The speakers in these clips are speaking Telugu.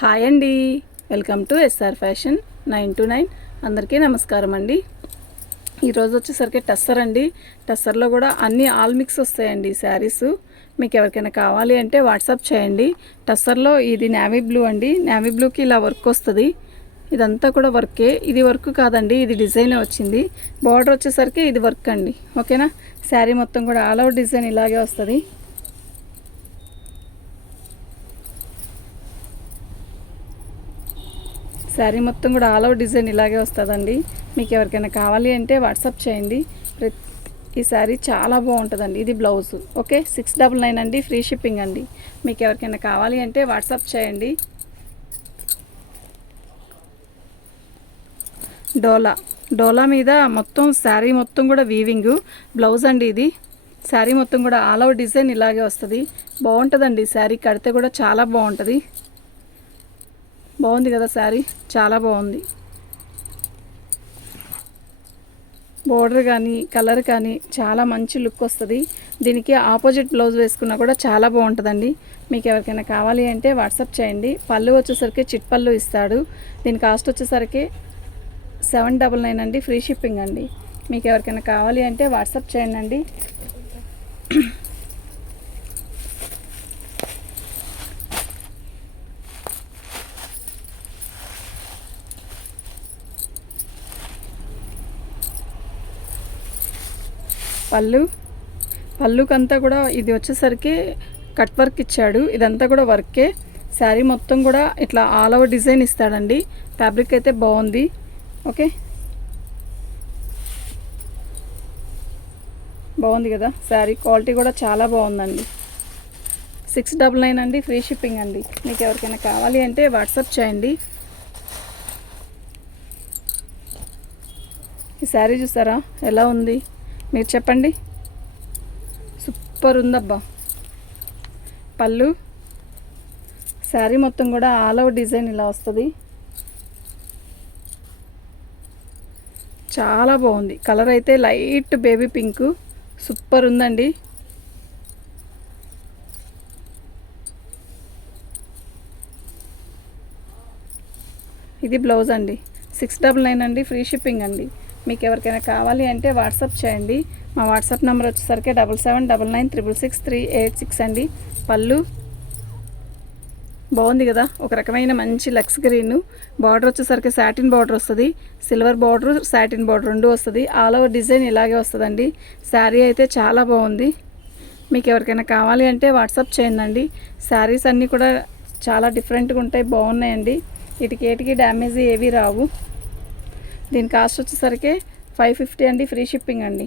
హాయ్ అండి. Welcome to SR fashion nine two nine. అందరికీ నమస్కారం అండి. ఈరోజు వచ్చేసరికి టస్సర్ అండి. టస్సర్లో కూడా అన్ని ఆల్ మిక్స్ వస్తాయండి శారీస్. మీకు ఎవరికైనా కావాలి అంటే వాట్సాప్ చేయండి. టస్సర్లో ఇది నావీ బ్లూ అండి. నావీ బ్లూకి ఇలా వర్క్ వస్తుంది. ఇదంతా కూడా వర్కే. ఇది వర్క్ కాదండి. ఇది డిజైన్ వచ్చింది. బార్డర్ వచ్చేసరికి ఇది వర్క్ అండి. ఓకేనా? శారీ మొత్తం కూడా ఆల్ అవుట్ డిజైన్ ఇలాగే వస్తుంది. శారీ మొత్తం కూడా ఆల్ అవుట్ డిజైన్ ఇలాగే వస్తుందండి. మీకు ఎవరికైనా కావాలి అంటే వాట్సాప్ చేయండి. ప్రతి ఈ శారీ చాలా బాగుంటుందండి. ఇది blouse. Okay? Six double nine అండి. ఫ్రీ షిప్పింగ్ అండి. మీకు ఎవరికైనా కావాలి అంటే వాట్సాప్ చేయండి. డోలా. డోలా మీద మొత్తం శారీ మొత్తం కూడా వీవింగ్. బ్లౌజ్ అండి ఇది. శారీ మొత్తం కూడా ఆల్ అవుట్ డిజైన్ ఇలాగే వస్తుంది. బాగుంటుందండి. శారీ కడితే కూడా చాలా బాగుంటుంది. బాగుంది కదా శారీ? చాలా బాగుంది. బోర్డర్ కానీ కలర్ కానీ చాలా మంచి లుక్ వస్తుంది. దీనికి ఆపోజిట్ బ్లౌజ్ వేసుకున్నా కూడా చాలా బాగుంటుందండి. మీకు ఎవరికైనా కావాలి అంటే వాట్సాప్ చేయండి. పళ్ళు వచ్చేసరికి చిట్ పళ్ళు ఇస్తాడు. దీని కాస్ట్ వచ్చేసరికి సెవెన్ డబల్ నైన్ అండి ఫ్రీ షిప్పింగ్ అండి. మీకు ఎవరికైనా కావాలి అంటే వాట్సాప్ చేయండి. పళ్ళు. పళ్ళుకంతా కూడా ఇది వచ్చేసరికి కట్ వర్క్ ఇచ్చాడు. ఇదంతా కూడా వర్కే. శారీ మొత్తం కూడా ఇట్లా ఆల్ ఓవర్ డిజైన్ ఇస్తాడండి. ఫ్యాబ్రిక్ అయితే బాగుంది. ఓకే? బాగుంది కదా? శారీ క్వాలిటీ కూడా చాలా బాగుందండి. సిక్స్ డబల్ నైన్ అండి ఫ్రీ షిప్పింగ్ అండి. మీకు ఎవరికైనా కావాలి అంటే వాట్సాప్ చేయండి. ఈ శారీ చూసారా? ఎలా ఉంది? మీరు చెప్పండి. సూపర్ ఉందబ్బా పళ్ళు. శారీ మొత్తం కూడా ఆల్ ఓవర్ డిజైన్ ఇలా వస్తుంది. చాలా బాగుంది. కలర్ అయితే లైట్ బేబీ పింక్. సూపర్ ఉందండి ఇది బ్లౌజ్ అండి. సిక్స్ డబల్ నైన్ అండి. ఫ్రీ షిప్పింగ్ అండి. మీకు ఎవరికైనా కావాలి అంటే వాట్సాప్ చేయండి. మా వాట్సాప్ నెంబర్ వచ్చేసరికి double seven double nine triple six three eight six అండి. పళ్ళు బాగుంది కదా? ఒక రకమైన మంచి లక్స్ గ్రీన్. బార్డర్ వచ్చేసరికి సాటిన్ బార్డర్ వస్తుంది. సిల్వర్ బార్డర్ సాటిన్ బార్డర్ రెండు వస్తుంది. ఆల్ ఓవర్ డిజైన్ ఇలాగే వస్తుందండి. శారీ అయితే చాలా బాగుంది. మీకు ఎవరికైనా కావాలి అంటే వాట్సాప్ చేయండి శారీస్ అన్నీ కూడా చాలా డిఫరెంట్గా ఉంటాయి బాగున్నాయండి. వీటికి ఏటికి డ్యామేజ్ ఏవి రావు. దీని కాస్ట్ వచ్చేసరికి ఫైవ్ ఫిఫ్టీ అండి ఫ్రీ షిప్పింగ్ అండి.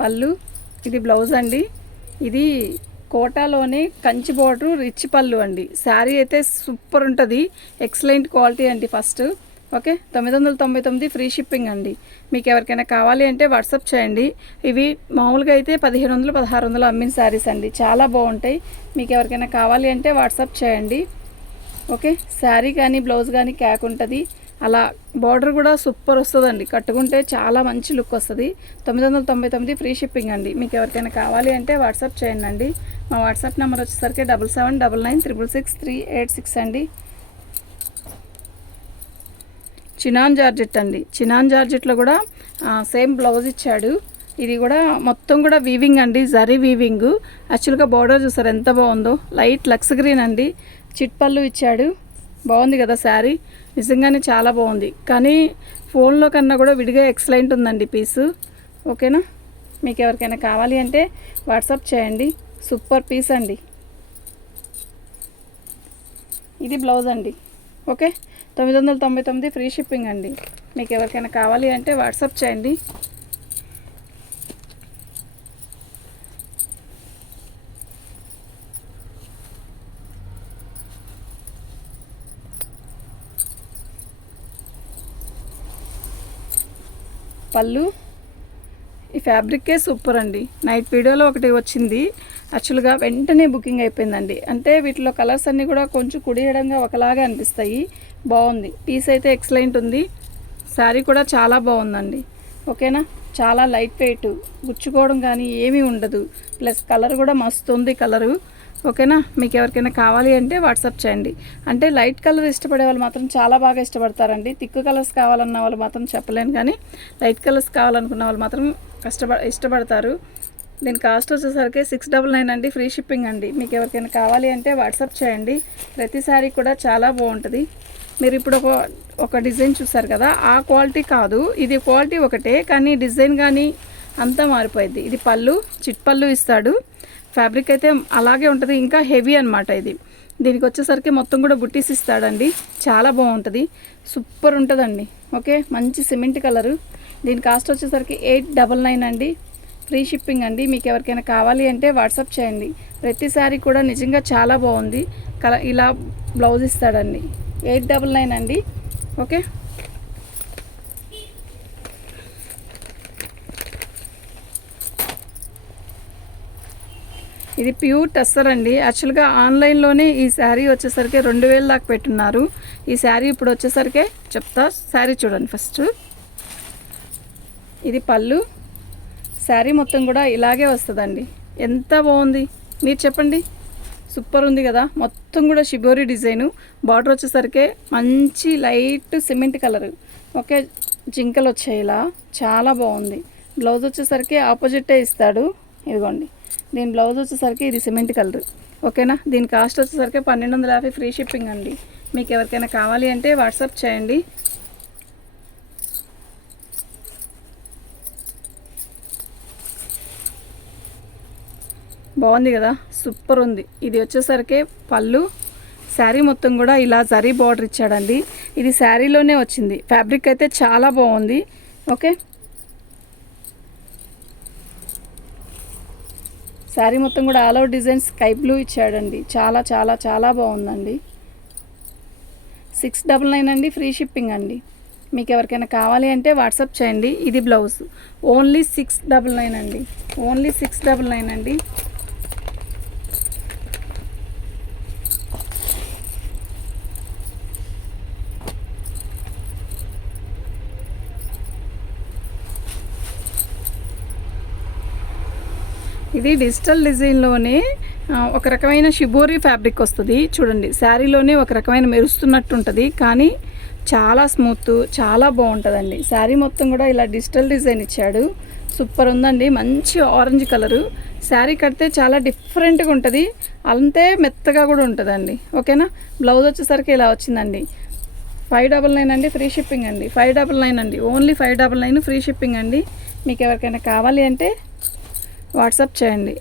పళ్ళు ఇది బ్లౌజ్ అండి. ఇది కోటాలోనే కంచి బోర్డర్ రిచ్ పళ్ళు అండి. శారీ అయితే సూపర్ ఉంటుంది. ఎక్సలెంట్ క్వాలిటీ అండి ఫస్ట్. ఓకే? తొమ్మిది వందల తొంభై తొమ్మిది ఫ్రీ షిప్పింగ్ అండి. మీకు ఎవరికైనా కావాలి అంటే వాట్సాప్ చేయండి. ఇవి మామూలుగా అయితే పదిహేను వందలు పదహారు వందలు అమ్మిన శారీస్ అండి. చాలా బాగుంటాయి. మీకు ఎవరికైనా కావాలి అంటే వాట్సాప్ చేయండి. ఓకే? శారీ కానీ బ్లౌజ్ కానీ క్యాక్ ఉంటుంది. అలా బార్డర్ కూడా సూపర్ వస్తుందండి. కట్టుకుంటే చాలా మంచి లుక్ వస్తుంది. తొమ్మిది వందల తొంభై తొమ్మిది ఫ్రీ షిప్పింగ్ అండి. మీకు ఎవరికైనా కావాలి అంటే వాట్సాప్ చేయండి. అండి మా వాట్సాప్ నెంబర్ వచ్చేసరికి double seven double nine triple six three eight six అండి. చినాన్ జార్జెట్ అండి. చినాన్ జార్జెట్లో కూడా సేమ్ బ్లౌజ్ ఇచ్చాడు. ఇది కూడా మొత్తం కూడా వీవింగ్ అండి జరీ వీవింగ్ యాక్చువల్గా బార్డర్ చూసారు ఎంత బాగుందో? లైట్ లక్స్ గ్రీన్ అండి. చిట్ పళ్ళు ఇచ్చాడు. బాగుంది కదా శారీ. నిజంగానే చాలా బాగుంది. కానీ ఫోన్లో కన్నా కూడా విడిగా ఎక్సలెంట్ ఉందండి పీసు ఓకేనా? మీకు ఎవరికైనా కావాలి అంటే వాట్సాప్ చేయండి. సూపర్ పీస్ అండి. ఇది బ్లౌజ్ అండి. ఓకే? తొమ్మిది వందల తొంభై తొమ్మిది ఫ్రీ షిప్పింగ్ అండి. మీకు ఎవరికైనా కావాలి అంటే వాట్సాప్ చేయండి. పళ్ళు. ఈ ఫ్యాబ్రికే సూపర్ అండి. నైట్ వీడియోలో ఒకటి వచ్చింది. యాక్చువల్గా వెంటనే బుకింగ్ అయిపోయిందండి. అంటే వీటిలో కలర్స్ అన్నీ కూడా కొంచెం కుడియడంగా ఒకలాగా అనిపిస్తాయి. బాగుంది. పీస్ అయితే ఎక్సలెంట్ ఉంది. శారీ కూడా చాలా బాగుందండి. ఓకేనా? చాలా లైట్ వెయిట్ గుచ్చుకోవడం కానీ ఏమీ ఉండదు. ప్లస్ కలర్ కూడా మస్తు ఉంది కలరు ఓకేనా? మీకు ఎవరికైనా కావాలి అంటే వాట్సాప్ చేయండి. అంటే లైట్ కలర్ ఇష్టపడే వాళ్ళు మాత్రం చాలా బాగా ఇష్టపడతారండి. తిక్కు కలర్స్ కావాలన్న వాళ్ళు మాత్రం చెప్పలేను కానీ లైట్ కలర్స్ కావాలనుకున్న వాళ్ళు మాత్రం కష్టపడ ఇష్టపడతారు. దీని కాస్ట్ వచ్చేసరికి సిక్స్ డబల్ నైన్ అండి. ఫ్రీ షిప్పింగ్ అండి. మీకు ఎవరికైనా కావాలి అంటే వాట్సాప్ చేయండి. ప్రతిసారి కూడా చాలా బాగుంటుంది. మీరు ఇప్పుడు ఒక ఒక డిజైన్ చూసారు కదా ఆ క్వాలిటీ కాదు ఇది క్వాలిటీ ఒకటే కానీ డిజైన్ కానీ అంతా మారిపోయింది. ఇది పళ్ళు చిట్ పళ్ళు ఇస్తాడు. ఫ్యాబ్రిక్ అయితే అలాగే ఉంటుంది ఇంకా హెవీ అనమాట ఇది. దీనికి వచ్చేసరికి మొత్తం కూడా బుట్టీస్ ఇస్తాడండి. చాలా బాగుంటుంది. సూపర్ ఉంటుందండి. ఓకే మంచి సిమెంట్ కలరు. దీని కాస్ట్ వచ్చేసరికి ఎయిట్ డబల్ నైన్ అండి. ఫ్రీ షిప్పింగ్ అండి. మీకు ఎవరికైనా కావాలి అంటే వాట్సాప్ చేయండి. ప్రతిసారి కూడా నిజంగా చాలా బాగుంది. కల ఇలా బ్లౌజ్ ఇస్తాడండి. ఎయిట్ డబల్ నైన్ అండి. ఓకే. ఇది ప్యూర్ టస్సర్ అండి. యాక్చువల్గా ఆన్లైన్లోనే ఈ శారీ వచ్చేసరికి రెండు వేల దాకా పెట్టున్నారు. ఈ శారీ ఇప్పుడు వచ్చేసరికి చెప్తా. శారీ చూడండి ఫస్ట్. ఇది పళ్ళు. శారీ మొత్తం కూడా ఇలాగే వస్తుందండి. ఎంత బాగుంది? మీరు చెప్పండి. సూపర్ ఉంది కదా. మొత్తం కూడా షిబోరి డిజైను. బార్డర్ వచ్చేసరికి మంచి లైట్ సిమెంట్ కలర్. ఓకే జింకలు వచ్చేలా చాలా బాగుంది. బ్లౌజ్ వచ్చేసరికి ఆపోజిటే ఇస్తాడు. ఇదిగోండి. దీని బ్లౌజ్ వచ్చేసరికి ఇది సిమెంట్ కలర్. ఓకేనా? దీని కాస్ట్ వచ్చేసరికి పన్నెండు వందల యాభై ఫ్రీ షిప్పింగ్ అండి. మీకు ఎవరికైనా కావాలి అంటే వాట్సాప్ చేయండి. బాగుంది కదా సూపర్ ఉంది. ఇది వచ్చేసరికి పళ్ళు శారీ మొత్తం కూడా ఇలా జరీ బార్డర్ ఇచ్చాడండి. ఇది శారీలోనే వచ్చింది. ఫ్యాబ్రిక్ అయితే చాలా బాగుంది. ఓకే. శారీ మొత్తం కూడా all out design sky blue ఇచ్చాడండి. చాలా చాలా చాలా బాగుందండి. సిక్స్ డబల్ నైన్ అండి ఫ్రీ షిప్పింగ్ అండి. మీకు ఎవరికైనా కావాలి అంటే వాట్సాప్ చేయండి. ఇది blouse. Only six double nine అండి. ఓన్లీ సిక్స్ డబల్ నైన్ అండి. ఇది డిజిటల్ డిజైన్లోనే ఒక రకమైన షిబోరి ఫ్యాబ్రిక్ వస్తుంది. చూడండి శారీలోనే ఒక రకమైన మెరుస్తున్నట్టు ఉంటుంది కానీ చాలా స్మూత్ చాలా బాగుంటుందండి. శారీ మొత్తం కూడా ఇలా డిజిటల్ డిజైన్ ఇచ్చాడు. సూపర్ ఉందండి మంచి ఆరెంజ్ కలరు. శారీ కడితే చాలా డిఫరెంట్గా ఉంటుంది అంతే మెత్తగా కూడా ఉంటుందండి. ఓకేనా? బ్లౌజ్ వచ్చేసరికి ఇలా వచ్చిందండి. ఫైవ్ డబల్ నైన్ అండి ఫ్రీ షిప్పింగ్ అండి. ఫైవ్ డబల్ నైన్ అండి only five double nine free shipping అండి. మీకు ఎవరికైనా కావాలి అంటే వాట్సాప్ చేయండి.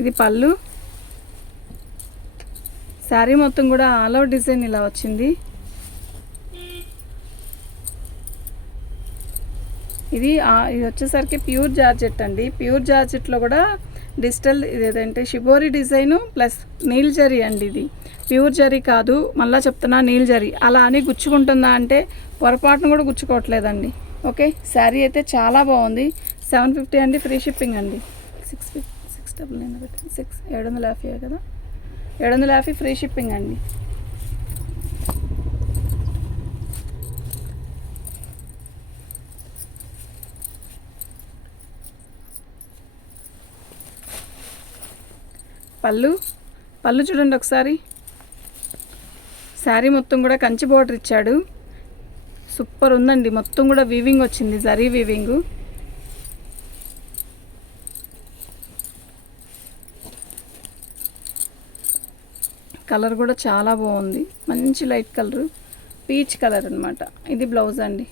ఇది పళ్ళు. శారీ మొత్తం కూడా ఆల్ అవుట్ డిజైన్ ఇలా వచ్చింది. ఇది ఇది వచ్చేసరికి ప్యూర్ జార్జెట్ అండి. ప్యూర్ జార్జెట్లో కూడా డిజిటల్ ఇదేదంటే షిబోరి డిజైను ప్లస్ నీల్ జరీ అండి ఇది. ప్యూర్ జరీ కాదు మళ్ళీ చెప్తున్నా నీల్ జరీ. అలా అని గుచ్చుకుంటుందా అంటే పొరపాటును కూడా గుచ్చుకోవట్లేదండి. ఓకే శారీ అయితే చాలా బాగుంది. సెవెన్ ఫిఫ్టీ అండి ఫ్రీ షిప్పింగ్ అండి. Six fifty six double nine six ఏడు వందల యాభై కదా? ఏడు వందల యాభై ఫ్రీ షిప్పింగ్ అండి. పళ్ళు. పళ్ళు చూడండి ఒకసారి. శారీ మొత్తం కూడా కంచి బార్డర్ ఇచ్చాడు. సూపర్ ఉందండి. మొత్తం కూడా వీవింగ్ వచ్చింది. జరీ వీవింగ్ కలర్ కూడా చాలా బాగుంది. మంచి లైట్ కలర్. పీచ్ కలర్ అనమాట ఇది బ్లౌజ్ అండి.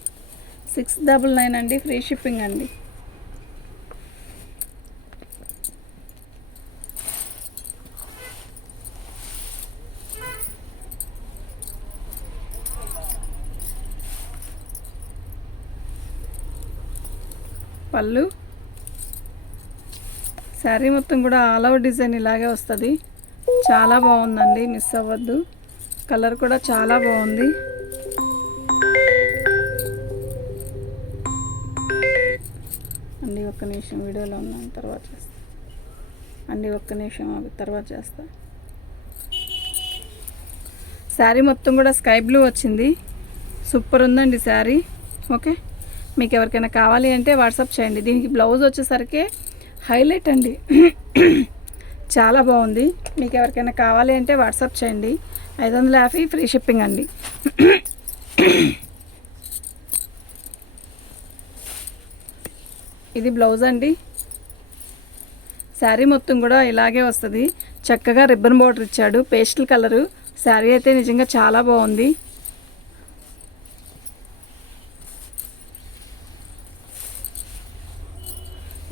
సిక్స్ డబల్ నైన్ అండి. ఫ్రీ షిప్పింగ్ అండి. పళ్ళు. శారీ మొత్తం కూడా ఆల్ ఓవర్ డిజైన్ ఇలాగే వస్తుంది. చాలా బాగుందండి మిస్ అవ్వద్దు. కలర్ కూడా చాలా బాగుంది. అండి ఒక్క నిమిషం వీడియోలో ఉన్నాను తర్వాత చేస్తా. అండి ఒక్క నిమిషం ఆగు, తర్వాత చేస్తా. శారీ మొత్తం కూడా స్కై బ్లూ వచ్చింది. సూపర్ ఉందండి శారీ. ఓకే? మీకు ఎవరికైనా కావాలి అంటే వాట్సాప్ చేయండి. దీనికి బ్లౌజ్ వచ్చేసరికి హైలైట్ అండి. చాలా బాగుంది. మీకు ఎవరికైనా కావాలి అంటే వాట్సాప్ చేయండి. ఐదు వందల యాభై ఫ్రీ షిప్పింగ్ అండి. ఇది బ్లౌజ్ అండి. శారీ మొత్తం కూడా ఇలాగే వస్తుంది. చక్కగా రిబ్బన్ బోర్డర్ ఇచ్చాడు. Pastel colour. శారీ అయితే నిజంగా చాలా బాగుంది.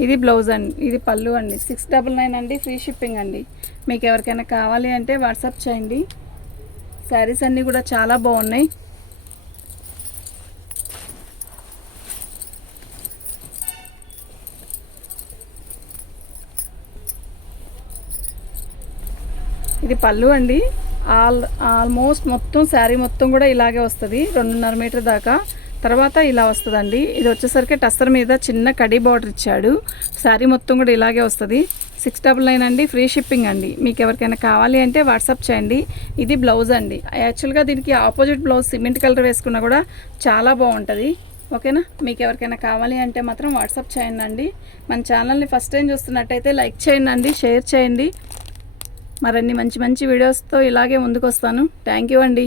ఇది బ్లౌజ్ అండి ఇది పళ్ళు అండి. సిక్స్ డబల్ నైన్ అండి ఫ్రీ షిప్పింగ్ అండి. మీకు ఎవరికైనా కావాలి అంటే వాట్సాప్ చేయండి. శారీస్ అన్నీ కూడా చాలా బాగున్నాయి. ఇది పళ్ళు అండి. ఆల్ ఆల్మోస్ట్ మొత్తం శారీ మొత్తం కూడా ఇలాగే వస్తుంది. రెండున్నర మీటర్ దాకా. తర్వాత ఇలా వస్తుందండి. ఇది వచ్చేసరికి టస్సర్ మీద చిన్న కడీ బార్డర్ ఇచ్చాడు. శారీ మొత్తం కూడా ఇలాగే వస్తుంది. సిక్స్ డబల్ నైన్ అండి ఫ్రీ షిప్పింగ్ అండి. మీకు ఎవరికైనా కావాలి అంటే వాట్సాప్ చేయండి. ఇది బ్లౌజ్ అండి. యాక్చువల్గా దీనికి ఆపోజిట్ బ్లౌజ్ సిమెంట్ కలర్ వేసుకున్నా కూడా చాలా బాగుంటుంది. ఓకేనా? మీకు ఎవరికైనా కావాలి అంటే మాత్రం వాట్సాప్ చేయండి అండి మన ఛానల్ని ఫస్ట్ టైం చూస్తున్నట్టయితే లైక్ చేయండి అండి షేర్ చేయండి. మరన్ని మంచి మంచి వీడియోస్తో ఇలాగే ముందుకు వస్తాను థ్యాంక్ యూ అండి.